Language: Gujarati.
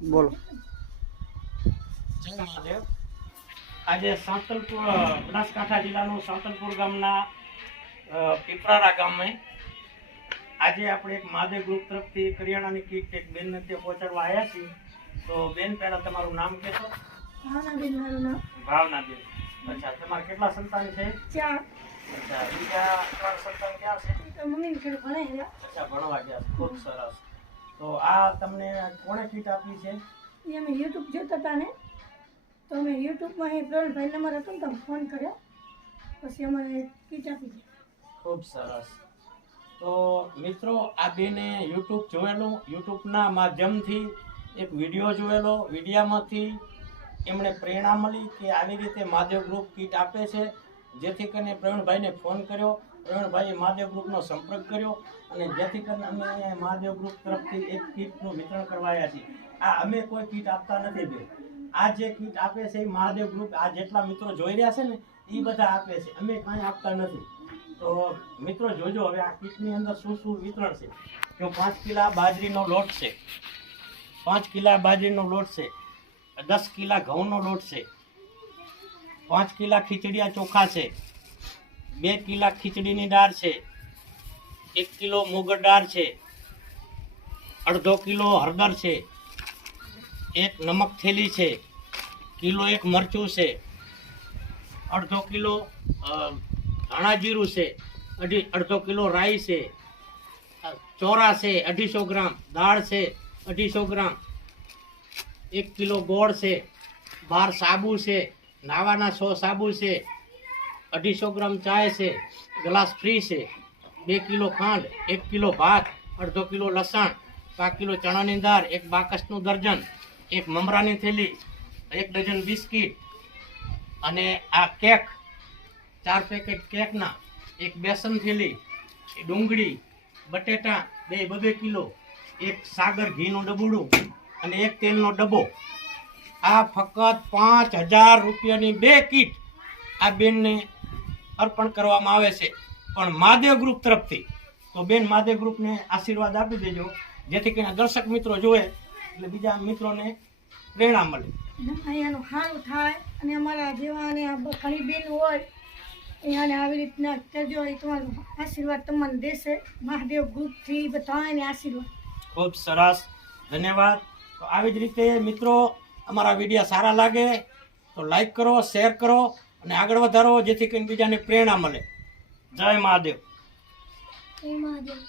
બોલો. જય મહાદેવ. આજે સાંતલપુર બનાસકાંઠા જિલ્લાનું સાંતલપુર ગામના પીપળારા ગામે આજે આપણે એક મહાદેવ ગ્રુપ તરફથી કરિયાણાની કીટ એક બેનને ત્યાં પહોંચાડવા આવ્યા છીએ. તો બેન, પહેલા તમારું નામ કહેશો? ભાવનાબેન મારું નામ. ભાવનાબેન. અચ્છા, તમારે કેટલા સંતાન છે? 4. અચ્છા, બીજા 3 સંતાન ક્યાં છે? તો મમ્મી ઘરે ભણે છે. અચ્છા, ભણવા ગયા છે. ખૂબ સરસ. તો આ તમને કોણે કીટ આપી છે? એ અમે યુટ્યુબ જોતા હતા ને, તો અમે યુટ્યુબમાં એ પ્રવીણભાઈ નંબર હતો ને તો ફોન કર્યો, પછી અમારે કીટ આપી છે. ખૂબ સરસ. તો મિત્રો, આ બેને યુટ્યુબ જોયેલું, યુટ્યુબના માધ્યમથી એક વિડીયો જોયેલો, વિડીયામાંથી એમણે પ્રેરણા મળી કે આવી રીતે મહાદેવ ગ્રુપ કીટ આપે છે. જેથી કરીને પ્રવીણભાઈને ફોન કર્યો, પ્રવીણભાઈએ મહાદેવ ગ્રુપનો સંપર્ક કર્યો અને જેથી કરીને અમે મહાદેવ ગ્રુપ તરફથી એક કીટનું વિતરણ કરવા આવ્યા છીએ. આ અમે કોઈ કીટ આપતા નથી બે. આ જે કીટ આપે છે એ મહાદેવ ગ્રુપ, આ જેટલા મિત્રો જોઈ રહ્યા છે ને એ બધા આપે છે, અમે કાંઈ આપતા નથી. તો મિત્રો જોજો હવે આ કીટની અંદર શું શું વિતરણ છે. જો 5 કિલા બાજરીનો લોટ છે, 5 કિલા બાજરીનો લોટ છે, 10 કિલા ઘઉંનો લોટ છે, 5 કિલા ખીચડિયા ચોખા છે, 2 કિલા ખીચડીની દાળ છે, 1 કિલો મુગર દાળ છે, 1/2 કિલો હળદર છે, 1 નમક થેલી છે, કિલો 1 મરચું છે, 1/2 કિલો ધાણા જીરું છે, 1/2 કિલો રાઈ છે, ચોરા છે 250 ગ્રામ, દાળ છે 250 ગ્રામ, 1 કિલો ગોળ છે, 12 સાબુ છે, નાવાના 100 સાબુ છે, 250 ગ્રામ ચાય છે, ગ્લાસ ફ્રી છે, 2 કિલો ખાંડ, 1 કિલો ભાત, 1/2 કિલો લસણ, 5 કિલો ચણાની દાળ, 1 બાકસનું દર્જન, 1 મમરાની થેલી, 1 ડઝન બિસ્કીટ અને આ કેક, 4 પેકેટ કેકના, 1 બેસન થેલી, ડુંગળી, બટેટા 2 કિલો, 1 સાગર ઘીનું ડબુડું અને 1 તેલનો ડબ્બો. આ ફક્ત 5000 રૂપિયાની 2 કીટ આ બેનને અર્પણ કરવામાં આવે છે, પણ મહાદેવ ગ્રુપ તરફથી. તો બેન, મહાદેવ ગ્રુપને આશીર્વાદ આપી દેજો, જેથી કરીને દર્શક મિત્રો જોવે એટલે બીજા મિત્રોને પ્રેરણા મળે. અહીંયાનું સારું થાય અને અમારા જેવા અને ઘણી બેન હોય અહીંયાને આવી રીતના કરજો. એ તમારો આશીર્વાદ તમને દેશે. મહાદેવ ગ્રુપથી બધાને આશીર્વાદ. ખૂબ સરસ, ધન્યવાદ. તો આવી જ રીતે મિત્રો અમારા વિડીયો સારા લાગે તો લાઈક કરો, શેર કરો અને આગળ વધારો, જેથી કરીને બીજાને પ્રેરણા મળે. જય મહાદેવ. જય મહાદેવ.